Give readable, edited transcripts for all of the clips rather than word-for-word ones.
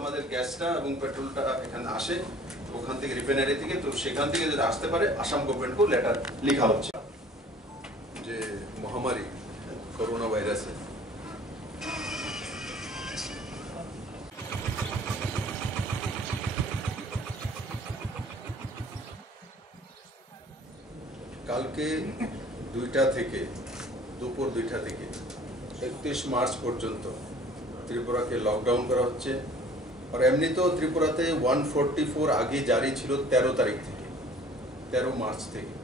আমাদের গ্যাসটা এবং পেট্রোলটা এখানে আসে ওখান থেকে রিফাইনারি থেকে, তো সেখান থেকে যদি আসতে পারে আসাম গভর্নমেন্টকে লেটার লেখা হচ্ছে যে মহামারী করোনা ভাইরাসে কালকে 2টা থেকে দুপুর 2টা থেকে 31 মার্চ পর্যন্ত ত্রিপুরাকে লকডাউন করা হচ্ছে। আর এমনিতেও ত্রিপুরাতে 144 আগে জারি ছিল 13 তারিখ থেকে, 13 মার্চ থেকে।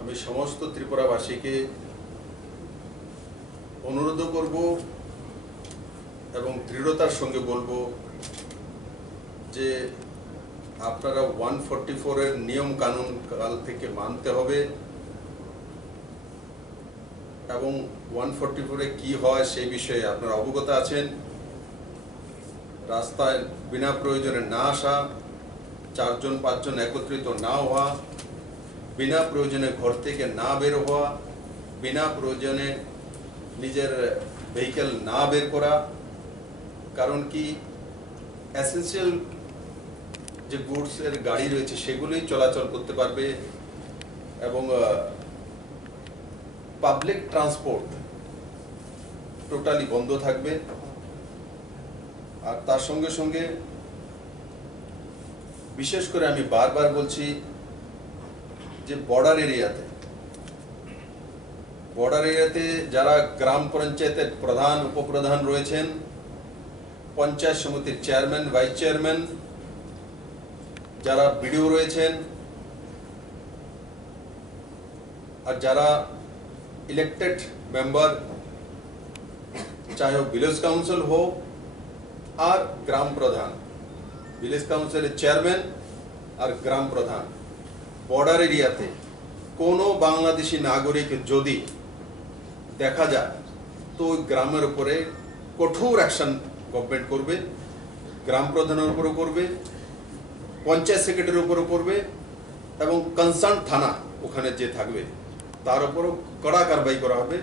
আমি সমস্ত ত্রিপুরাবাসীকে অনুরোধ করব এবং দৃঢ়তার সঙ্গে বলবো যে আপনারা 144 এর নিয়ম কানুন কাল থেকে মানতে হবে এবং 144 এ কি হয় সেই বিষয়ে আপনারা অবগত আছেন। রাস্তায় বিনা প্রয়োজনে না আসা, 4 জন 5 জন একত্রিত না হওয়া, বিনা প্রয়োজনে ঘর থেকে না বের হওয়া, বিনা প্রয়োজনে নিজের ভেহিকেল না বের করা। কারণ কি এসেনশিয়াল যে গুডস এর গাড়ি রয়েছে সেগুলোই চলাচল করতে পারবে এবং পাবলিক ট্রান্সপোর্ট টোটালি বন্ধ থাকবে। আর তার সঙ্গে সঙ্গে বিশেষ করে আমি বারবার বলছি যে বর্ডার এরিয়াতে যারা গ্রাম পঞ্চায়েতের প্রধান উপপ্রধান রয়েছেন, পঞ্চায়েত সমিতির চেয়ারম্যান ভাইস চেয়ারম্যান, যারা বিডিও রয়েছেন আর যারা ইলেক্টেড মেম্বার, চাहे ভিলেজ কাউন্সিল हो আর গ্রাম প্রধান, ভিলেজ কাউন্সিলের চেয়ারম্যান আর গ্রাম প্রধান, বর্ডার এরিয়াতে কোনো বাংলাদেশি নাগরিক যদি দেখা যায় তো ওই গ্রামের উপরে কঠোর অ্যাকশন গভর্নমেন্ট করবে। গ্রাম প্রধানের উপরও করবে, পঞ্চায়েত সেক্রেটারির উপরও করবে এবং কনসার্ন থানা ওখানে যে থাকবে তার উপরও কড়া কারবাই করা হবে।